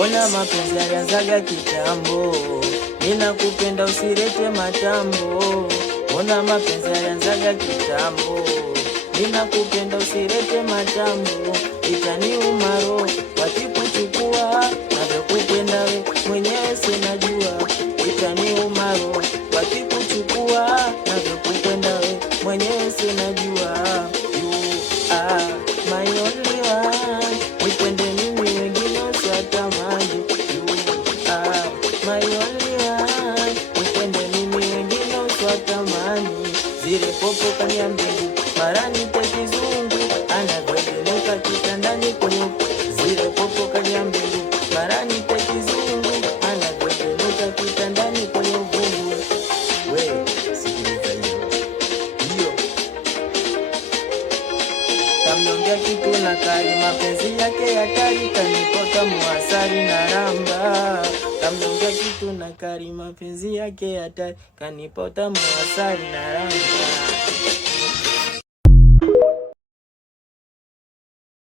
Ona mapenzi yalianzaga kitambo, ninakupenda usirete matambo. Ona mapenzi yalianzaga kitambo, ninakupenda usirete matambo. Itaniuma roho wakikuchukua, navyokupenda we mwenyewe sinajua. Itaniuma roho wakikuchukua, navyokupenda we mwenyewe sinajua. You are my only one, nipende mimi wengine usiwatamani. You are my only one, nipende mimi wengine usiwatamani. Zile popo kaniambia mara nipe kizungu, anavyogenuka kitandani kwenye. Zile popo kaniambia mara nipe kizungu, anavyogenuka kitandani kwenye uvungu. We, sikiliza hiyo. Kamnyongea kitu na kari, mapenzi yake hatari, kanipota muasari na ramba. Kamnyongea kitu na kari, mapenzi yake hatari, kanipota muasari na ramba.